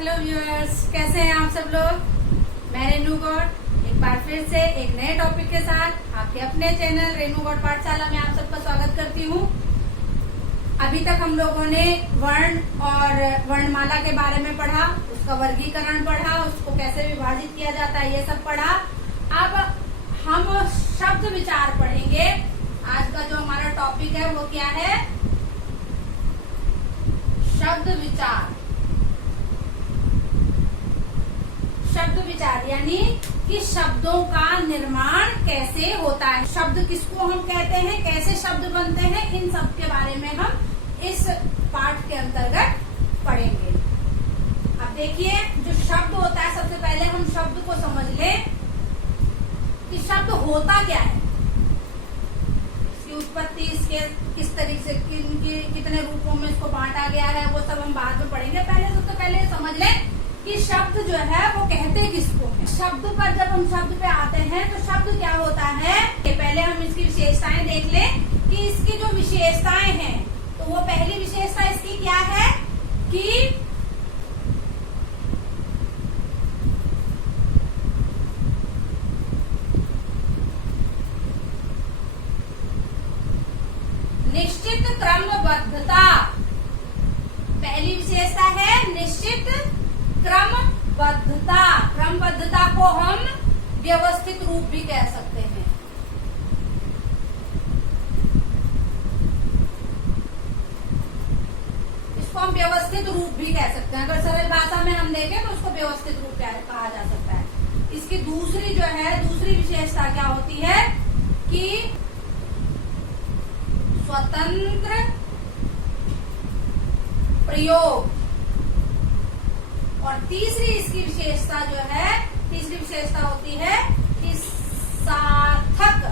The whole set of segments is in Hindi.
हेलो व्यूअर्स, कैसे हैं आप सब लोग। मैं रेनू गौड़ एक बार फिर से एक नए टॉपिक के साथ आपके अपने चैनल रेनू गौड़ पाठशाला में आप सबका स्वागत करती हूँ। अभी तक हम लोगों ने वर्ण और वर्णमाला के बारे में पढ़ा, उसका वर्गीकरण पढ़ा, उसको कैसे विभाजित किया जाता है ये सब पढ़ा। अब हम शब्द विचार पढ़ेंगे। आज का जो हमारा टॉपिक है वो क्या है? शब्द विचार। शब्द विचार यानी कि शब्दों का निर्माण कैसे होता है, शब्द किसको हम कहते हैं, कैसे शब्द बनते हैं, इन सब के बारे में हम इस पाठ के अंतर्गत पढ़ेंगे। अब देखिए, जो शब्द होता है, सबसे पहले हम शब्द को समझ लें कि शब्द होता क्या है, इसकी उत्पत्ति, इसके किस तरीके से कितने रूपों में इसको बांटा गया है, वो सब हम बाद में पढ़ेंगे। सबसे पहले समझ लें कि शब्द जो है वो कहते किसको है। शब्द पर जब हम शब्द पे आते हैं तो शब्द क्या होता है, पहले हम इसकी विशेषताएं देख लें कि इसकी जो विशेषताएं हैं, तो वो पहली विशेषता इसकी क्या है कि निश्चित क्रमबद्धता। पहली विशेषता है निश्चित क्रमबद्धता। क्रमबद्धता को हम व्यवस्थित रूप भी कह सकते हैं। इसको हम व्यवस्थित रूप भी कह सकते हैं। अगर सरल भाषा में हम देखें तो उसको व्यवस्थित रूप कहा जा सकता है। इसकी दूसरी जो है, दूसरी विशेषता क्या होती है कि स्वतंत्र प्रयोग। और तीसरी इसकी विशेषता जो है, तीसरी विशेषता होती है कि सार्थक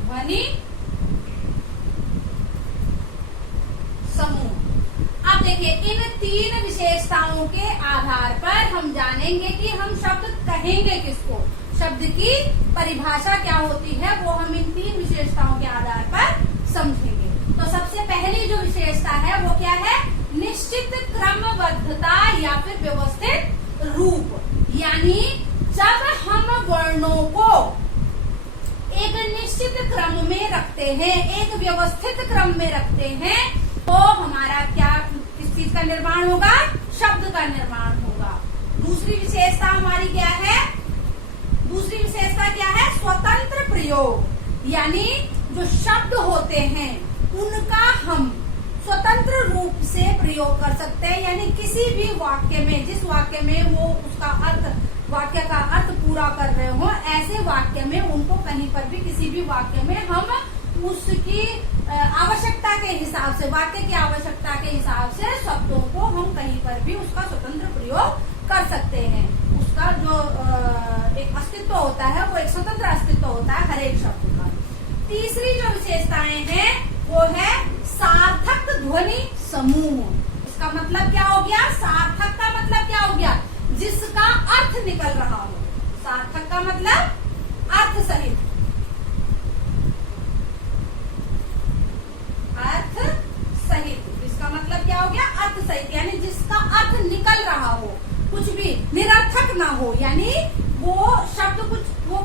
ध्वनि समूह। अब देखिए, इन तीन विशेषताओं के आधार पर हम जानेंगे कि हम शब्द कहेंगे किसको, शब्द की परिभाषा क्या होती है, वो हम इन तीन विशेषताओं के आधार पर समझेंगे। तो सबसे पहली जो विशेषता है वो क्या है? निश्चित क्रमबद्धता या फिर व्यवस्थित रूप। यानी जब हम वर्णों को एक निश्चित क्रम में रखते हैं, एक व्यवस्थित क्रम में रखते हैं, तो हमारा क्या, किस चीज का निर्माण होगा? शब्द का निर्माण होगा। दूसरी विशेषता हमारी क्या है? दूसरी विशेषता क्या है? स्वतंत्र प्रयोग। यानी जो शब्द होते हैं उनका हम स्वतंत्र रूप से प्रयोग कर सकते हैं। यानी किसी भी वाक्य में, जिस वाक्य में वो उसका अर्थ, वाक्य का अर्थ पूरा कर रहे हो, ऐसे वाक्य में उनको कहीं पर भी, किसी भी वाक्य में हम उसकी आवश्यकता के हिसाब से, वाक्य की आवश्यकता के हिसाब से शब्दों को हम कहीं पर भी उसका स्वतंत्र प्रयोग कर सकते हैं। उसका जो एक अस्तित्व होता है वो एक स्वतंत्र अस्तित्व होता है हर एक शब्द का। तीसरी जो विशेषताएं हैं वो है सार्थक ध्वनि समूह। इसका मतलब क्या हो गया? सार्थक का मतलब क्या हो गया? जिसका अर्थ निकल रहा हो। सार्थक का मतलब अर्थ सहित, अर्थ सहित। इसका मतलब क्या हो गया? अर्थ सहित, यानी जिसका अर्थ निकल रहा हो, कुछ भी निरर्थक ना हो। यानी वो शब्द कुछ, वो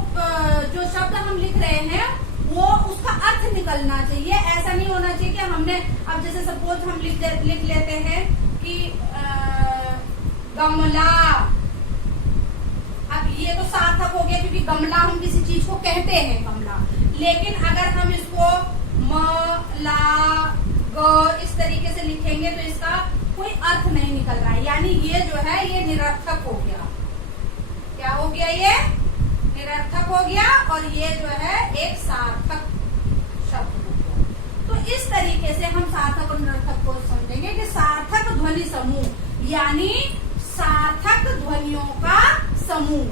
जो शब्द हम लिख रहे हैं वो उसका अर्थ निकलना चाहिए। ऐसा नहीं होना चाहिए कि हमने, अब जैसे सपोज हम लिख लेते हैं कि गमला। अब ये तो सार्थक हो गया क्योंकि गमला हम किसी चीज को कहते हैं, गमला। लेकिन अगर हम इसको म ला ग इस तरीके से लिखेंगे तो इसका कोई अर्थ नहीं निकल रहा है। यानी ये जो है ये निरर्थक हो गया। क्या हो गया? ये निरर्थक हो गया और ये जो है एक सार्थक शब्द हो गया। तो इस तरीके से हम सार्थक और निरर्थक को समझेंगे कि सार्थक ध्वनि समूह यानी सार्थक ध्वनियों का समूह,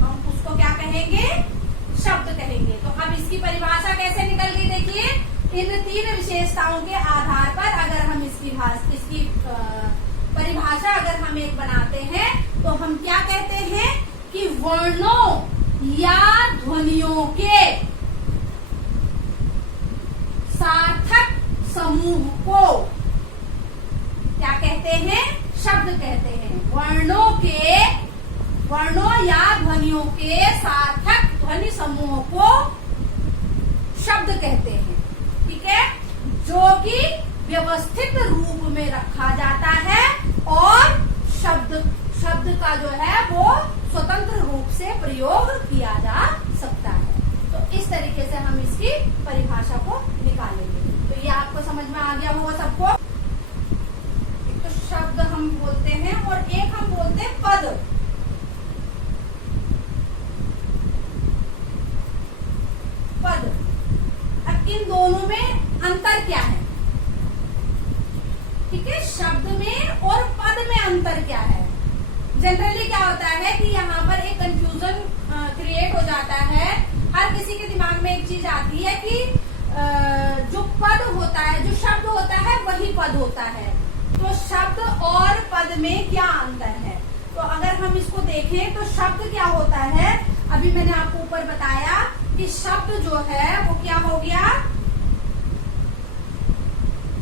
हम उसको क्या कहेंगे? शब्द कहेंगे। तो अब इसकी परिभाषा कैसे निकल गई? देखिए, इन तीन विशेषताओं के आधार पर अगर हम इसकी परिभाषा अगर हम एक बनाते हैं तो हम क्या कहते हैं कि वर्णों या ध्वनियों के सार्थक समूह को क्या कहते हैं? शब्द कहते हैं। वर्णों या ध्वनियों के सार्थक ध्वनि समूह को शब्द कहते हैं। ठीक है, जो कि व्यवस्थित रूप में रखा जाता है और शब्द का जो है वो स्वतंत्र रूप से प्रयोग किया जा सकता है। तो इस तरीके से हम इसकी परिभाषा को निकालेंगे। तो ये आपको समझ में आ गया होगा सबको। एक तो शब्द हम बोलते हैं और एक हम बोलते हैं पद। अब इन दोनों में अंतर क्या है? ठीक है, शब्द में और पद में अंतर क्या है? जनरली क्या होता है कि यहाँ पर एक कंफ्यूजन क्रिएट हो जाता है। हर किसी के दिमाग में एक चीज आती है कि जो पद होता है, जो शब्द होता है वही पद होता है। तो शब्द और पद में क्या अंतर है? तो अगर हम इसको देखें तो शब्द क्या होता है, अभी मैंने आपको ऊपर बताया कि शब्द जो है वो क्या हो गया?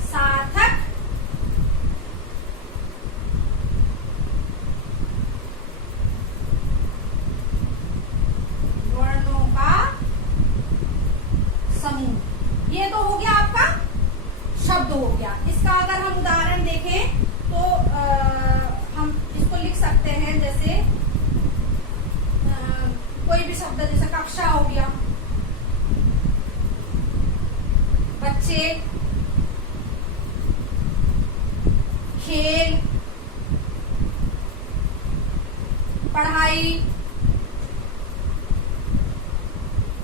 सार्थक वर्णों का समूह। ये तो हो गया आपका शब्द हो गया। इसका अगर हम उदाहरण देखें तो हम इसको लिख सकते हैं, जैसे कोई भी शब्द, जैसे कक्षा हो गया, बच्चे, खेल, पढ़ाई।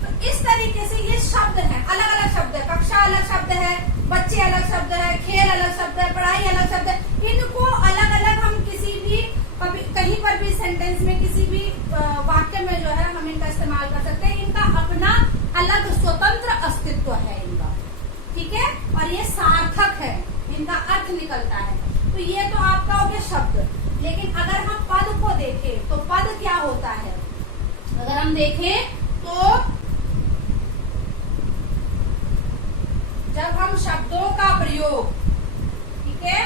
तो इस तरीके से ये शब्द है, अलग अलग शब्द है। कक्षा अलग शब्द है, बच्चे अलग शब्द है, खेल अलग शब्द है, पढ़ाई अलग शब्द है। इनको अलग अलग हम किसी भी कहीं पर भी सेंटेंस में, किसी भी वाक्य में जो है हम इनका इस्तेमाल कर सकते हैं। इनका अपना अलग स्वतंत्र अस्तित्व है इनका। ठीक है, और ये सार्थक है, इनका अर्थ निकलता है। तो ये तो आपका हो गया शब्द। लेकिन अगर हम पद को देखें तो पद क्या होता है? अगर हम देखें तो जब हम शब्दों का प्रयोग, ठीक है,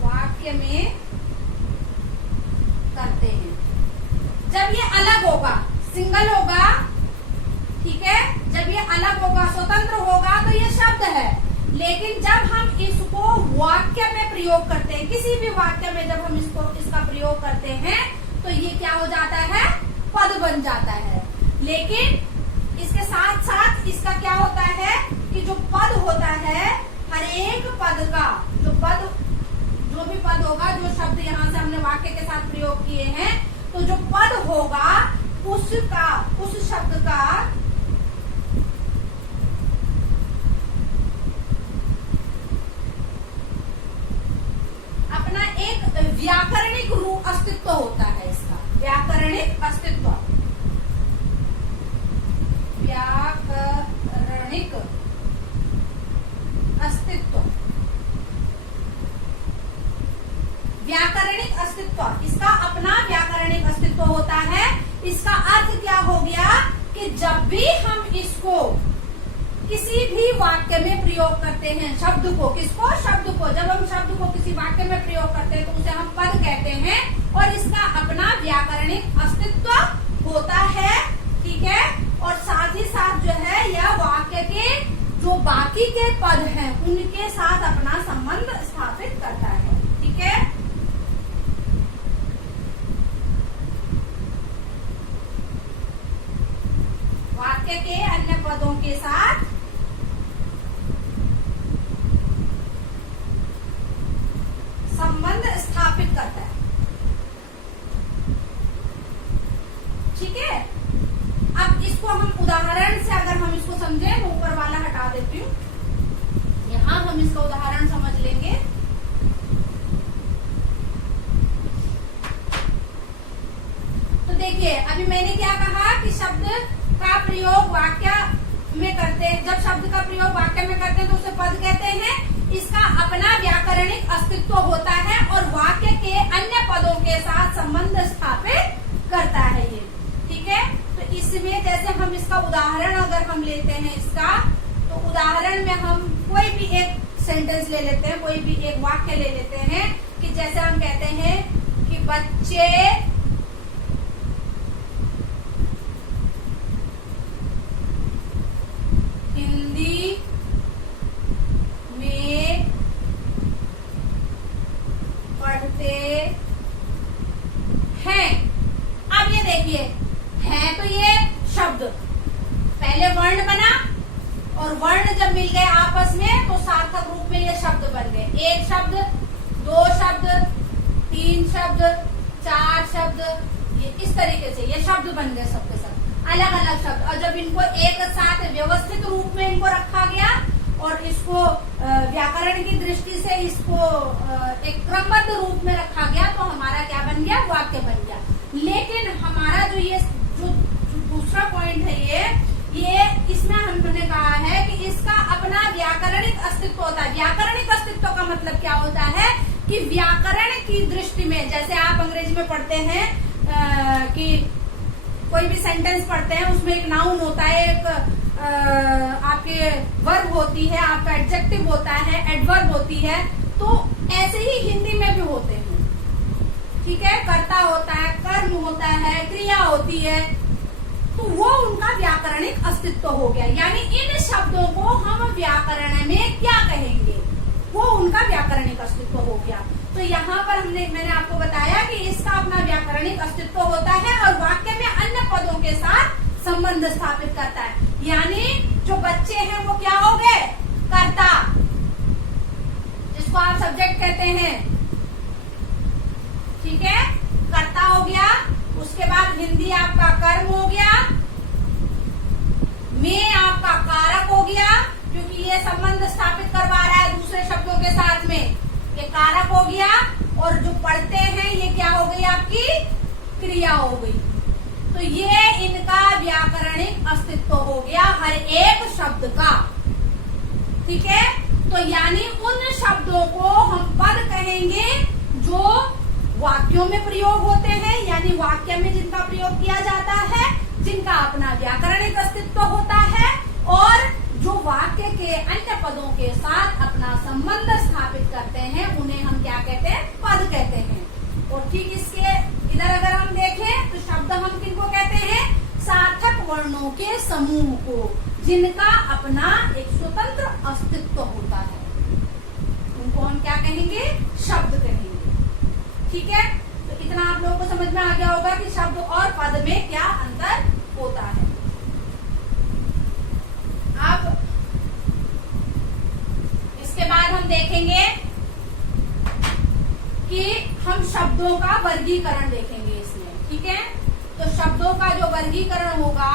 वाक्य में करते हैं, जब ये अलग होगा, सिंगल होगा, ठीक है, जब ये अलग होगा, स्वतंत्र होगा, तो ये शब्द है। लेकिन जब हम इसको वाक्य में प्रयोग करते हैं, किसी भी वाक्य में जब हम इसका प्रयोग करते हैं तो ये क्या हो जाता है? पद बन जाता है। लेकिन इसके साथ साथ इसका क्या होता है कि जो पद होता है, हर एक पद का जो भी पद होगा, जो शब्द यहाँ से हमने वाक्य के साथ प्रयोग किए हैं, तो जो पद होगा उस शब्द का अपना एक व्याकरणिक रूप अस्तित्व होता है। इसका व्याकरणिक अस्तित्व, व्याकरणिक अस्तित्व, व्याकरणिक अस्तित्व, इसका अपना व्याकरणिक अस्तित्व होता है। इसका अर्थ क्या हो गया कि जब भी हम इसको किसी भी वाक्य में प्रयोग करते हैं, शब्द को, किसको? शब्द को। जब हम शब्द को किसी वाक्य में प्रयोग करते हैं तो उसे हम पद कहते हैं और इसका अपना व्याकरणिक अस्तित्व होता है। ठीक है, और साथ ही साथ जो है यह वाक्य के जो बाकी के पद हैं उनके साथ अपना संबंध स्थापित करता है। ठीक है, वाक्य के अन्य पदों के साथ संबंध स्थापित करता है। ठीक है, अब इसको हम उदाहरण से अगर हम इसको समझें, मैं ऊपर वाला हटा देती हूँ, यहाँ हम इसका उदाहरण समझ लेंगे। तो देखिए, अभी मैंने क्या कहा कि शब्द का प्रयोग वाक्य में करते हैं। जब शब्द का प्रयोग वाक्य में करते हैं तो उसे पद कहते हैं। इसका अपना व्याकरणिक अस्तित्व होता है और वाक्य के अन्य पदों के साथ संबंध स्थापित करता है ये। ठीक है, तो इसमें जैसे हम इसका उदाहरण अगर हम लेते हैं इसका, तो उदाहरण में हम कोई भी एक सेंटेंस ले लेते हैं, कोई भी एक वाक्य ले लेते हैं कि जैसे हम कहते हैं कि बच्चे हिंदी में पढ़ते हैं। अब ये देखिए, है तो ये शब्द, पहले वर्ण बना और वर्ण जब मिल गए आपस में तो सार्थक रूप में ये शब्द बन गए। एक शब्द, दो शब्द, तीन शब्द, चार शब्द, ये इस तरीके से ये शब्द बन गए, सबके सब अलग अलग शब्द। और जब इनको एक साथ व्यवस्थित रूप में इनको रखा गया और इसको व्याकरण की दृष्टि से इसको एक क्रमबद्ध रूप में रखा गया तो हमारा क्या बन गया, वाक्य बन गया। लेकिन हमारा जो ये जो दूसरा पॉइंट है ये इसमें हमने कहा है कि इसका अपना व्याकरणिक अस्तित्व होता है। व्याकरणिक अस्तित्व का मतलब क्या होता है कि व्याकरण की दृष्टि में, जैसे आप अंग्रेजी में पढ़ते हैं कि कोई भी सेंटेंस पढ़ते हैं उसमें एक नाउन होता है, एक आपके वर्ब होती है, आपका एडजेक्टिव होता है, एडवर्ब होती है, तो ऐसे ही हिंदी में भी होते हैं। ठीक है, कर्ता होता है, कर्म होता है, क्रिया होती है, तो वो उनका व्याकरणिक अस्तित्व हो गया। यानी इन शब्दों को हम व्याकरण में क्या कहेंगे, वो उनका व्याकरणिक अस्तित्व हो गया। तो यहाँ पर मैंने आपको बताया कि इसका अपना व्याकरणिक अस्तित्व होता है और वाक्य में अन्य पदों के साथ संबंध स्थापित करता है। यानी जो बच्चे हैं वो क्या हो गए, कर्ता, जिसको आप सब्जेक्ट कहते हैं। ठीक है, कर्ता हो गया। उसके बाद हिंदी आपका कर्म हो गया, में आपका कारक हो गया, क्योंकि ये संबंध स्थापित करवा रहा है दूसरे शब्दों के साथ में, ये कारक हो गया। और जो पढ़ते हैं ये क्या हो गई, आपकी क्रिया हो गई। तो ये इनका व्याकरणिक अस्तित्व हो गया हर एक शब्द का। ठीक है, तो यानी उन शब्दों को हम पद कहेंगे जो वाक्यों में प्रयोग होते हैं, यानी वाक्य में जिनका प्रयोग किया जाता है, जिनका अपना व्याकरणिक अस्तित्व होता है और जो वाक्य के अन्य पदों के साथ अपना संबंध स्थापित करते हैं, उन्हें हम क्या कहते हैं, पद कहते हैं। और ठीक इसके इधर अगर हम देखें तो शब्द हम किनको कहते हैं, सार्थक वर्णों के समूह को, जिनका अपना एक स्वतंत्र अस्तित्व होता है, उनको हम क्या कहेंगे, शब्द कहेंगे। ठीक है, तो इतना आप लोगों को समझ में आ गया होगा कि शब्द और पद में क्या अंतर होता है। अब इसके बाद हम देखेंगे कि हम शब्दों का वर्गीकरण देखेंगे इसमें। ठीक है, तो शब्दों का जो वर्गीकरण होगा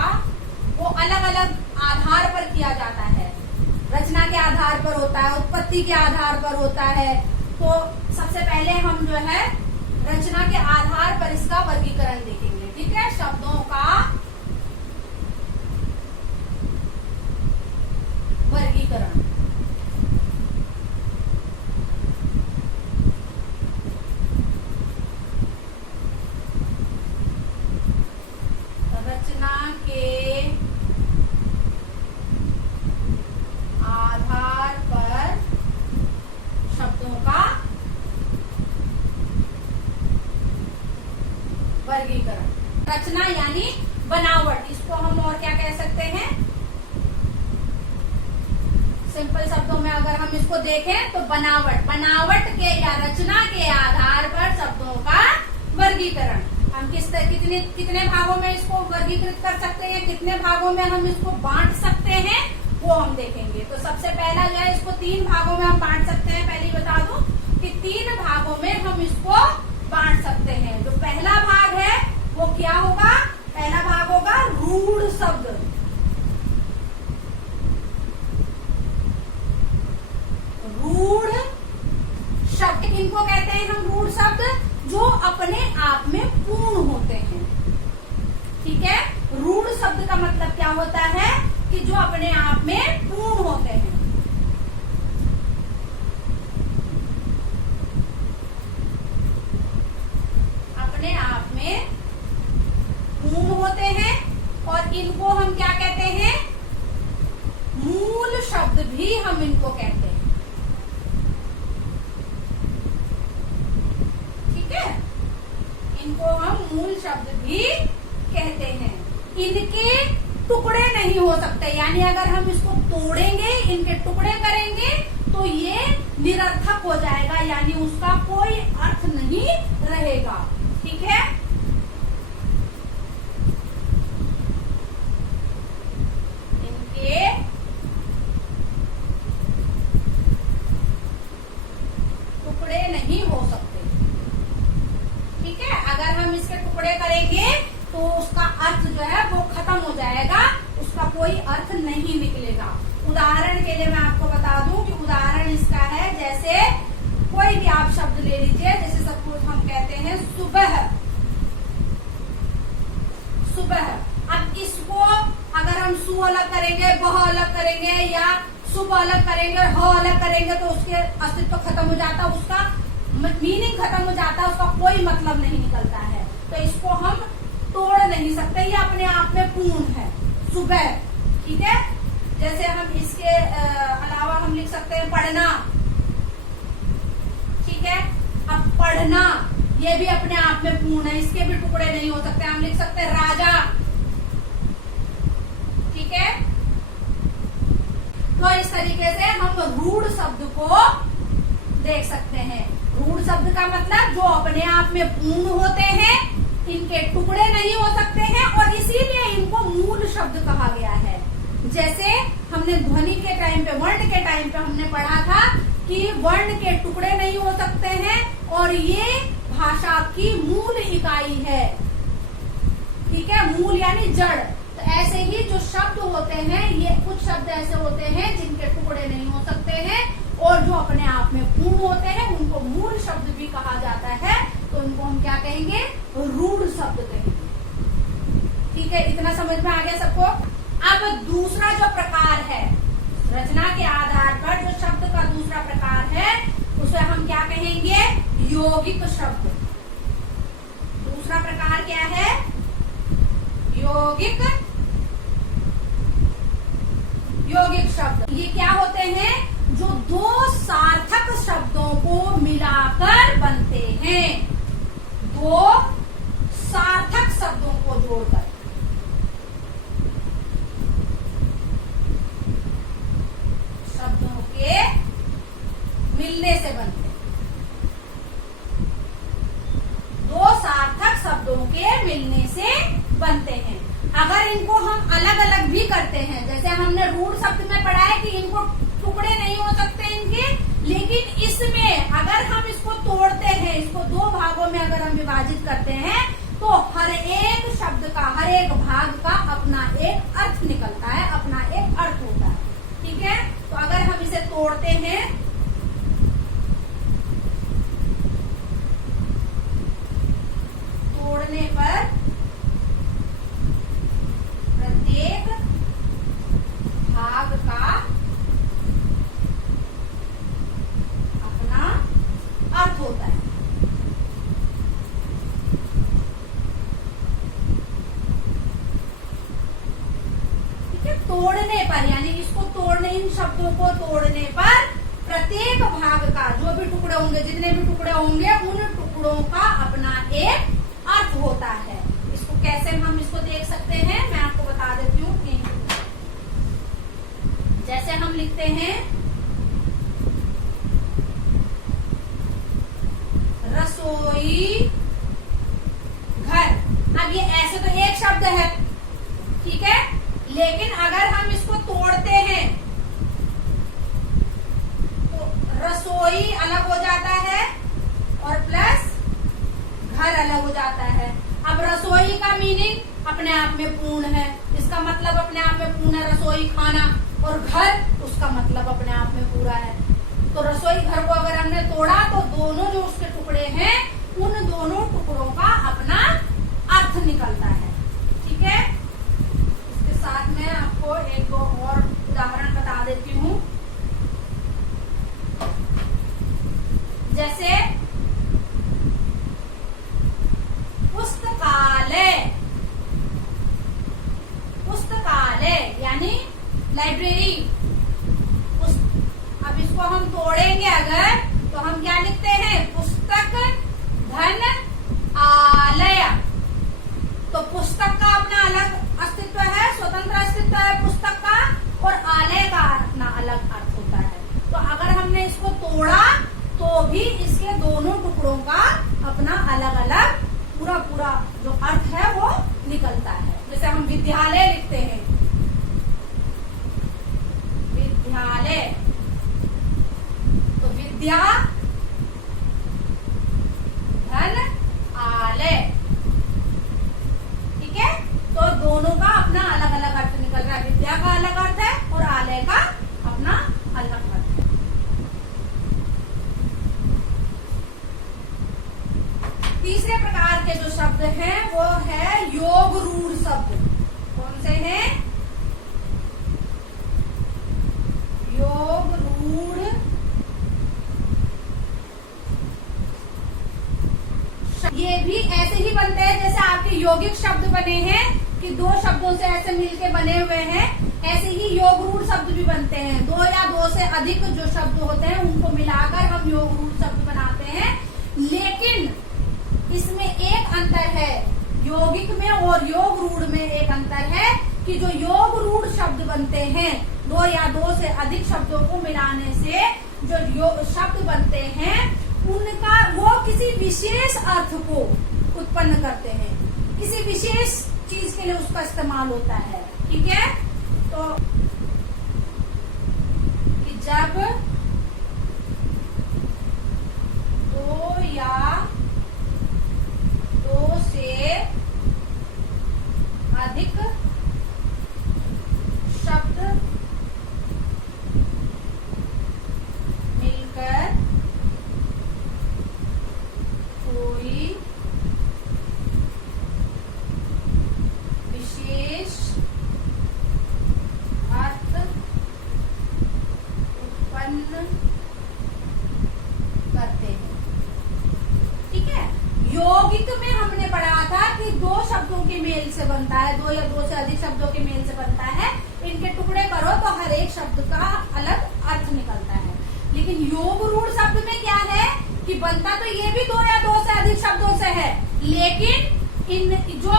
वो अलग अलग आधार पर किया जाता है। रचना के आधार पर होता है, उत्पत्ति के आधार पर होता है। तो सबसे पहले हम जो है रचना के आधार पर इसका वर्गीकरण देखेंगे। ठीक है, शब्दों का वर्गीकरण। रचना के आधार पर शब्दों का वर्गीकरण। रचना यानी बनावट, इसको हम और क्या कह सकते हैं, सिंपल शब्दों में अगर हम इसको देखें तो बनावट। बनावट के या रचना के आधार पर शब्दों का वर्गीकरण। हम कितने भागों में इसको वर्गीकृत कर सकते हैं, कितने भागों में हम इसको बांट सकते हैं, वो हम देखेंगे। तो सबसे पहला जो है, इसको 3 भागों में हम बांट सकते हैं। पहले बता दूं कि 3 भागों में हम इसको बांट सकते हैं। जो पहला भाग है वो क्या होगा, पहला भाग होगा रूढ़ शब्द। रूढ़ शब्द इनको कहते हैं हम, रूढ़ शब्द जो अपने आप में पूर्ण होते हैं। ठीक है, रूढ़ शब्द का मतलब क्या होता है कि जो अपने आप में पूर्ण होते हैं। अपने आप में पूर्ण होते हैं और इनको हम क्या कहते हैं, मूल शब्द भी हम इनको कहते हैं। ठीक है, इनको हम मूल शब्द भी कहते हैं। इनके टुकड़े नहीं हो सकते, यानी अगर हम इसको तोड़ेंगे, इनके टुकड़े करेंगे तो ये निरर्थक हो जाएगा, यानी उसका कोई अर्थ नहीं रहेगा। ठीक है, इनके टुकड़े नहीं हो सकते। ठीक है, अगर हम इसके टुकड़े करेंगे तो उसका अर्थ जो है वो खत्म हो जाएगा, उसका कोई अर्थ नहीं निकलेगा। उदाहरण के लिए मैं आपको बता दूं कि उदाहरण इसका है, जैसे कोई भी आप शब्द ले लीजिए, जैसे सपोज हम कहते हैं सुबह। सुबह, अब इसको अगर हम सु अलग करेंगे, बह अलग करेंगे या सुबह अलग करेंगे और ह अलग करेंगे तो उसके अस्तित्व खत्म हो जाता, उसका मीनिंग खत्म हो जाता, उसका कोई मतलब नहीं निकलता है। तो इसको हम तोड़ नहीं सकते, ये अपने आप में पूर्ण है, सुबह। ठीक है, जैसे हम इसके अलावा हम लिख सकते हैं पढ़ना। ठीक है, अब पढ़ना ये भी अपने आप में पूर्ण है, इसके भी टुकड़े नहीं हो सकते। हम लिख सकते हैं राजा। ठीक है, तो इस तरीके से हम रूढ़ शब्द को देख सकते हैं। रूढ़ शब्द का मतलब जो अपने आप में पूर्ण होते हैं, इनके टुकड़े नहीं हो सकते हैं और इसीलिए इनको मूल शब्द कहा गया है। जैसे हमने ध्वनि के टाइम पे, वर्ण के टाइम पे हमने पढ़ा था कि वर्ण के टुकड़े नहीं हो सकते हैं और ये भाषा की मूल इकाई है। ठीक है, मूल यानी जड़। तो ऐसे ही जो शब्द होते हैं, ये कुछ शब्द ऐसे होते हैं जिनके टुकड़े नहीं हो सकते हैं और जो अपने आप में पूर्ण होते हैं, उनको मूल शब्द भी कहा जाता है। तो उनको हम क्या कहेंगे? रूढ़ शब्द कहेंगे। ठीक है, इतना समझ में आ गया सबको? अब दूसरा जो प्रकार है, रचना के आधार पर जो शब्द का दूसरा प्रकार है, उसे हम क्या कहेंगे? यौगिक शब्द। दूसरा प्रकार क्या है? यौगिक शब्द। ये क्या होते हैं? जो दो सार्थक शब्दों को मिलाकर बनते हैं, दो सार्थक शब्दों को जोड़कर। शब्दों के मिलने से बनते हैं, दो सार्थक शब्दों के मिलने से बनते हैं। अगर इनको हम अलग अलग भी करते हैं, जैसे हमने रूढ़ शब्द में पढ़ा है कि इनको टुकड़े नहीं हो सकते इनके, लेकिन इसमें अगर हम इसको तोड़ते हैं, इसको दो भागों में अगर हम विभाजित करते हैं, तो हर एक शब्द का, हर एक भाग का अपना एक अर्थ निकलता है, अपना एक अर्थ होता है। ठीक है, तो अगर हम इसे तोड़ते हैं, तोड़ने पर प्रत्येक भाग का अपना अर्थ होता है। ठीक है, तोड़ने पर, यानी इसको तोड़ने, इन शब्दों को तोड़ने पर प्रत्येक भाग का, जो भी टुकड़े होंगे, जितने भी टुकड़े होंगे, उन टुकड़ों का अपना एक अर्थ होता है। इसको कैसे हम इसको देख सकते हैं, मैं आपको बता देती हूँ। जैसे हम लिखते हैं रसोई घर। अब ये ऐसे तो एक शब्द है, ठीक है, लेकिन अगर हम इसको तोड़ते हैं तो रसोई अलग हो जाता है और प्लस घर अलग हो जाता है। अब रसोई का मीनिंग अपने आप में पूर्ण है, इसका मतलब अपने आप में पूर्ण है, रसोई खाना, और घर उसका मतलब अपने आप में पूरा है। तो रसोई घर को अगर हमने तोड़ा तो दोनों जो उसके टुकड़े हैं, उन दोनों टुकड़ों का अपना अर्थ निकलता है। ठीक है, इसके साथ मैं आपको एक दो और उदाहरण बता देती हूँ। जैसे पुस्तकालय, पुस्तकालय यानी लाइब्रेरी, उसको हम तोड़ेंगे अगर, तो हम क्या लिखते हैं, पुस्तक धन आलय। तो पुस्तक का अपना अलग अस्तित्व है, स्वतंत्र अस्तित्व है पुस्तक का, और आलय का अपना अलग अर्थ होता है। तो अगर हमने इसको तोड़ा तो भी इसके दोनों टुकड़ों का अपना अलग अलग पूरा जो अर्थ है वो निकलता है। जैसे हम विद्यालय लिखते हैं, विद्यालय, तो विद्या धन आलय, ठीक है। तो दोनों का अपना अलग अलग अर्थ निकल रहा है, विद्या का अलग अर्थ है और आलय का अपना अलग अर्थ है। तीसरे प्रकार के जो शब्द हैं वो है योग रूढ़ शब्द। कौन से हैं, योग रूढ़ ये भी ऐसे ही बनते हैं जैसे आपके यौगिक शब्द बने हैं कि दो शब्दों से ऐसे मिलके बने हुए हैं, ऐसे ही योग रूढ़ शब्द भी बनते हैं। दो या दो से अधिक जो शब्द होते हैं उनको मिलाकर हम योग रूढ़ शब्द बनाते हैं। लेकिन इसमें एक अंतर है, यौगिक में और योग रूढ़ में एक अंतर है कि जो योग रूढ़ शब्द बनते हैं, दो या दो से अधिक शब्दों को मिलाने से जो शब्द बनते हैं उनका वो किसी विशेष अर्थ को उत्पन्न करते हैं, किसी विशेष चीज के लिए उसका इस्तेमाल होता है, ठीक है। तो कि जब दो या दो से अधिक शब्द मिलकर कोई विशेष अर्थ उत्पन्न करते हैं, ठीक है। यौगिक में हमने पढ़ा था कि दो शब्दों के मेल से बनता है, दो या दो से अधिक शब्दों के मेल से बनता है, इनके टुकड़े करो तो हर एक शब्द का अलग अर्थ निकलता है। लेकिन योग रूढ़ शब्द में क्या है कि बनता तो ये भी दो या दो से अधिक शब्दों से है, लेकिन इन जो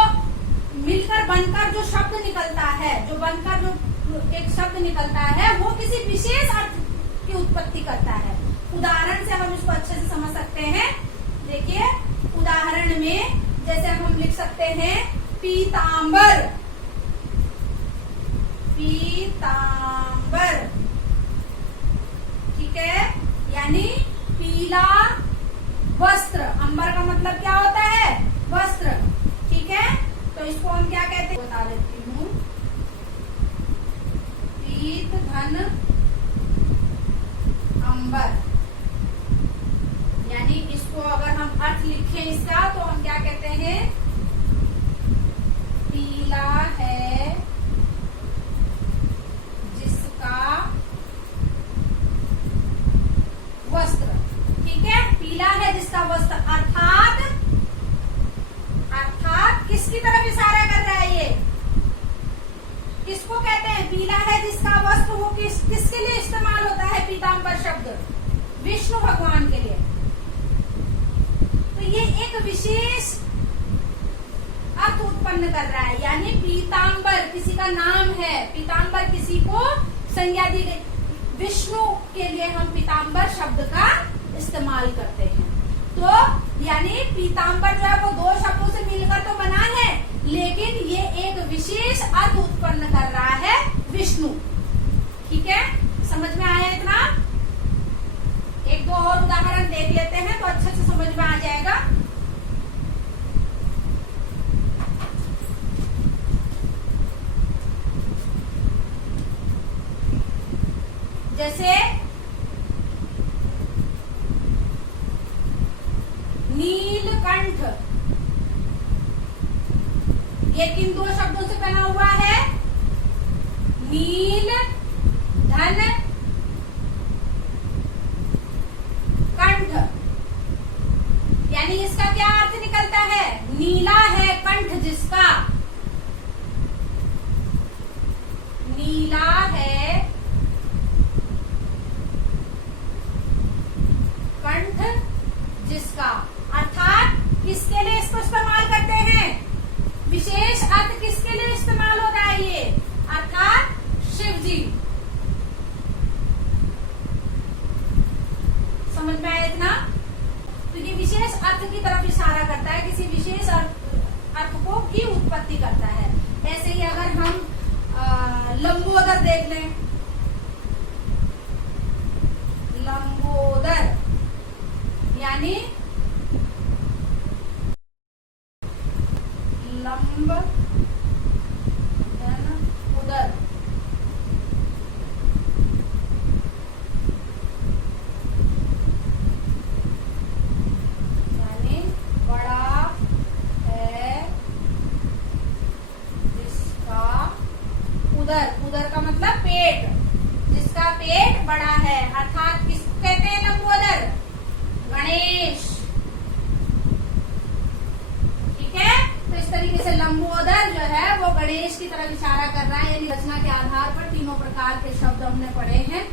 मिलकर बनकर जो शब्द निकलता है, जो बनकर जो एक शब्द निकलता है वो किसी विशेष अर्थ की उत्पत्ति करता है। उदाहरण से हम इसको अच्छे से समझ सकते हैं। देखिए उदाहरण में जैसे हम लिख सकते हैं पीतांबर, पीतांबर, ठीक है, यानी पीला वस्त्र। अंबर का मतलब क्या होता है, वस्त्र, ठीक है। तो इसको हम क्या कहते हैं बता देती हूँ, पीत धन अंबर, यानी इसको अगर हम अर्थ लिखें इसका तो हम क्या कहते हैं, पीला है जिसका वस्त्र, ठीक है, पीला है जिसका वस्त्र, अर्थात किसकी तरफ इशारा कर रहा है, ये किसको कहते हैं, पीला है जिसका वस्त्र, वो किसके लिए इस्तेमाल होता है पीतांबर शब्द, विष्णु भगवान के लिए। तो ये एक विशेष अर्थ उत्पन्न कर रहा है, यानी पीतांबर किसी का नाम है, पीतांबर किसी को संज्ञा दी गई, विष्णु के लिए हम पीतांबर शब्द का इस्तेमाल करते हैं। तो यानी पीतांबर जो है वो दो शब्दों से मिलकर तो बना है, लेकिन ये एक विशेष अर्थ उत्पन्न कर रहा है, विष्णु, ठीक है। समझ में आया इतना? एक दो और उदाहरण देख लेते हैं तो अच्छे से समझ में आ जाएगा। जैसे नीलकंठ, ये किन दो शब्दों से बना हुआ है, नील धन कंठ, यानी इसका क्या अर्थ निकलता है, नीला है कंठ जिसका, नीला है रुचि। समझ में आया इतना? तो ये विशेष अर्थ की तरफ इशारा करता है, किसी विशेष अर्थ को की उत्पत्ति करता है। ऐसे ही अगर हम लंबोदर देख लें, लंबोदर यानी लंब उदर, यानी बड़ा है जिसका उदर, उदर का मतलब पेट, जिसका पेट बड़ा है, अर्थात किसको कहते हैं लंबोदर? गणेश। ठीक है, तो इस तरीके से लंबोदर जो है वो गणेश की तरफ इशारा कर रहा है। यानी रचना के आधार पर तीनों प्रकार के शब्द हमने पढ़े हैं।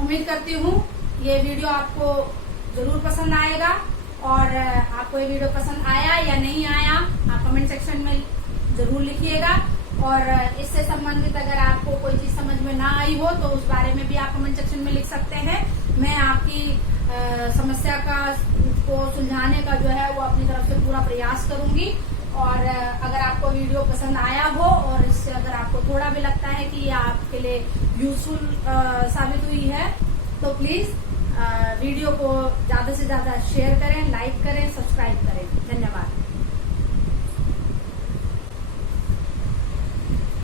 उम्मीद करती हूँ ये वीडियो आपको जरूर पसंद आएगा, और आपको ये वीडियो पसंद आया या नहीं आया आप कमेंट सेक्शन में जरूर लिखिएगा। और इससे संबंधित अगर आपको कोई चीज समझ में ना आई हो तो उस बारे में भी आप कमेंट सेक्शन में लिख सकते हैं। मैं आपकी समस्या को सुलझाने का जो है वो अपनी तरफ से पूरा प्रयास करूंगी। और अगर आपको वीडियो पसंद आया हो और इससे अगर आपको थोड़ा भी लगता है कि ये आपके लिए यूजफुल साबित हुई है तो प्लीज वीडियो को ज्यादा से ज्यादा शेयर करें, लाइक करें, सब्सक्राइब करें। धन्यवाद।